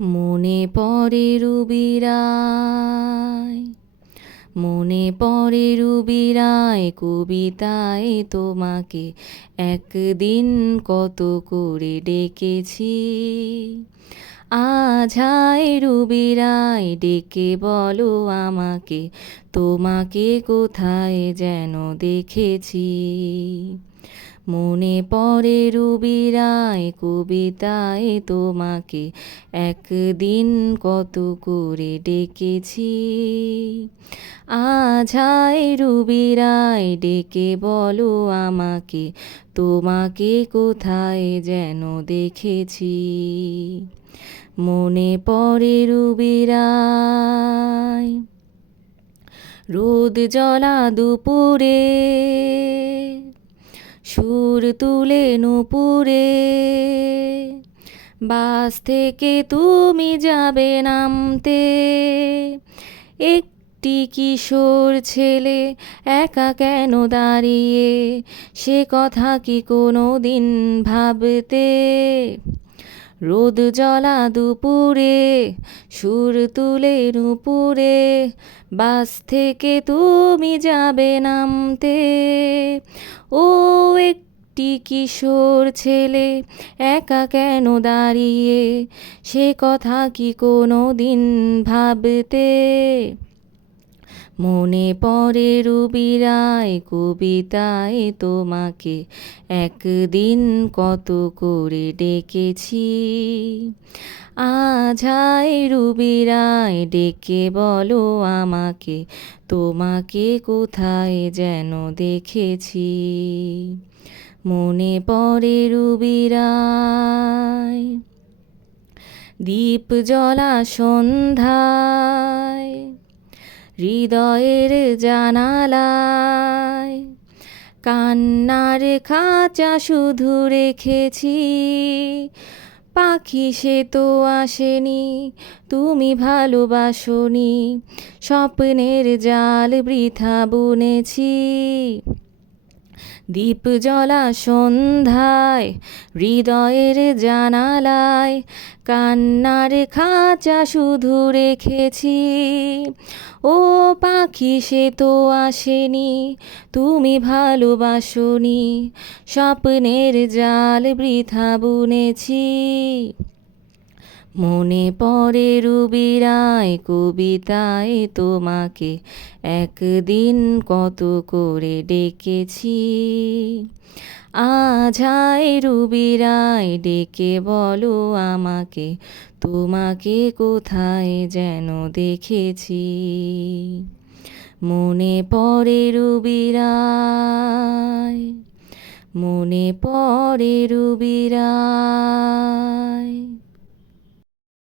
মনে পড়ে রুবিরায়, মনে পড়ে রুবিরায় কবিতায় তোমাকে একদিন কত করে ডেকেছি। আজ হায় রুবিরায় ডেকে বলো আমাকে, তোমাকে কোথায় যেন দেখেছি। মনে পড়ে রুবিরায় কবিতায় তোমাকে একদিন কত করে ডেকেছি। আজ হায় রুবিরায় ডেকে বলো আমাকে, তোমাকে কোথায় যেন দেখেছি। মনে পড়ে রুবিরায় রোদ জ্বলা দুপুরে, সুর তুলে নুপুরে, বাস থেকে তুমি যাবে নামতে। একটি কিশোর ছেলে একা কেন দাঁড়িয়ে, সে কথা কি কোনো দিন ভাবতে। রোদ জ্বলা দুপুরে, সুর তুলে নুপুরে, বাস থেকে তুমি যাবে নামতে। ও একটি কিশোর ছেলে একা কেন দাঁড়িয়ে, সে কথা কি কোনো দিন ভাবতে। মনে পড়ে রুবিরায় কবিতায় তোমাকে একদিন কত করে ডেকেছি। আজ হায় রুবিরায় ডেকে বলো আমাকে, তোমাকে কোথায় যেন দেখেছি। মনে পড়ে রুবিরায় দীপ জ্বলা সন্ধ্যায়, হৃদয়ের জানালায় কান্নার খাঁচা শুধু রেখেছি। পাখি সে তো আসেনি, তুমি ভালোবাসোনি, স্বপ্নের জাল বৃথা বুনেছি। দীপ জ্বলা সন্ধ্যায়, হৃদয়ের জানালায় কান্নার খাঁচা শুধু রেখেছি। ও পাখি সে তো আসেনি, তুমি ভালোবাসোনি, স্বপ্নের জাল বৃথা বুনেছি। মনে পড়ে রুবিরায় কবিতায় তোমাকে একদিন কত করে ডেকেছি। আজ হায় রুবিরায় ডেকে বলো আমাকে, তোমাকে কোথায় যেন দেখেছি। মনে পড়ে রুবিরায়, মনে পড়ে রুবিরায়।